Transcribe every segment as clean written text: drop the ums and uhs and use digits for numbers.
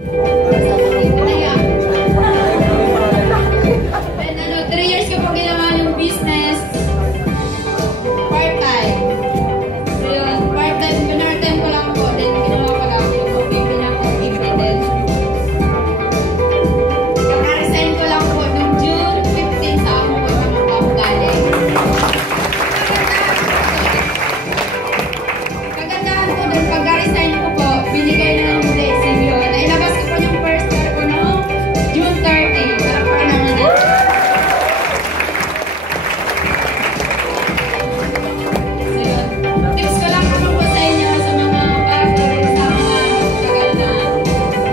And 3 years ko po ginawa yung business. Part-time. So yun, part-time, pinart-time ko lang po. Then ginawa ko lang yung baby na po, ibigay. Kaka-resign ko lang po noong June 15 sa ako po yung mga galing. Kagandahan po doon, pag-resign ko po, binigay na ng blessing yun. Nailabas ko po yung first year ko noong June 30. Para po naman na. So yun. Tips ko lang naman po sa inyo sa mga bago rin sa mga tagal na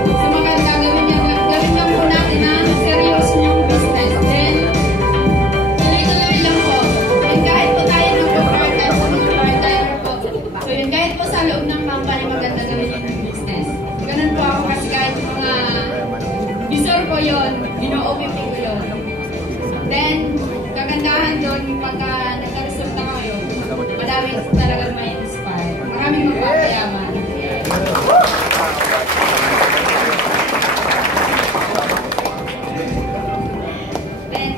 sa mga gagawin niya. Gawin lang po natin na serious yung business. Then, tuloy-tuloy lang po. And kahit po tayo ng part-time po, mga part-timer po. So yun, kahit po sa loob ng company, maganda gawin yung business. Ganun po ako kasi kahit mga visor ko yun, ino-OPP ko yun. Then, kagandahan doon, pagka nagka-resulta kayo, madami talagang may inspire. Maraming magpapayaman. Then,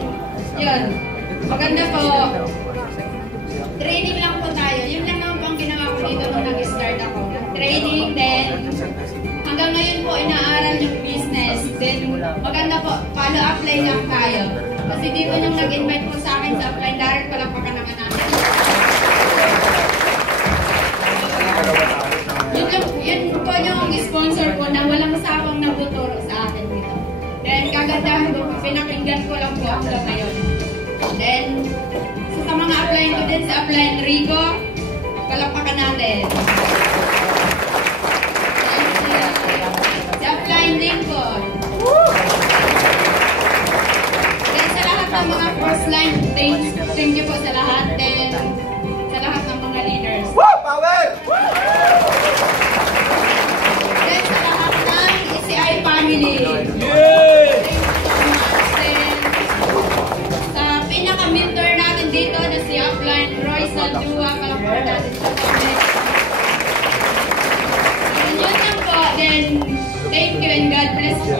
yun. Maganda po. Training lang po tayo. Yun lang naman po ang ginawa ko dito nung nag-start ako. Training, then hanggang ngayon po inaaral yung business. Then maganda po, follow-apply lang tayo. Kasi dito nung nag-invite po sa akin sa apply, direct pa lang naman natin. Yun po yung sponsor po na walang sawang nagtuturo sa akin dito. Then kagandahan po, pinakinggan ko lang po hanggang ngayon. Then, sa mga applyin ko din, sa applyin Rico, palakpakan natin. Sa applyin Lincoln. Then, sa lahat ng mga first line, thank you po sa lahat. Then, sa lahat ng mga leaders. Power! Then, sa lahat ng ECI family. Pinaka-mentor natin dito na si Upline Roy Saldua, palakpakan natin sa comment. And yun lang po. Then, thank you and God bless you.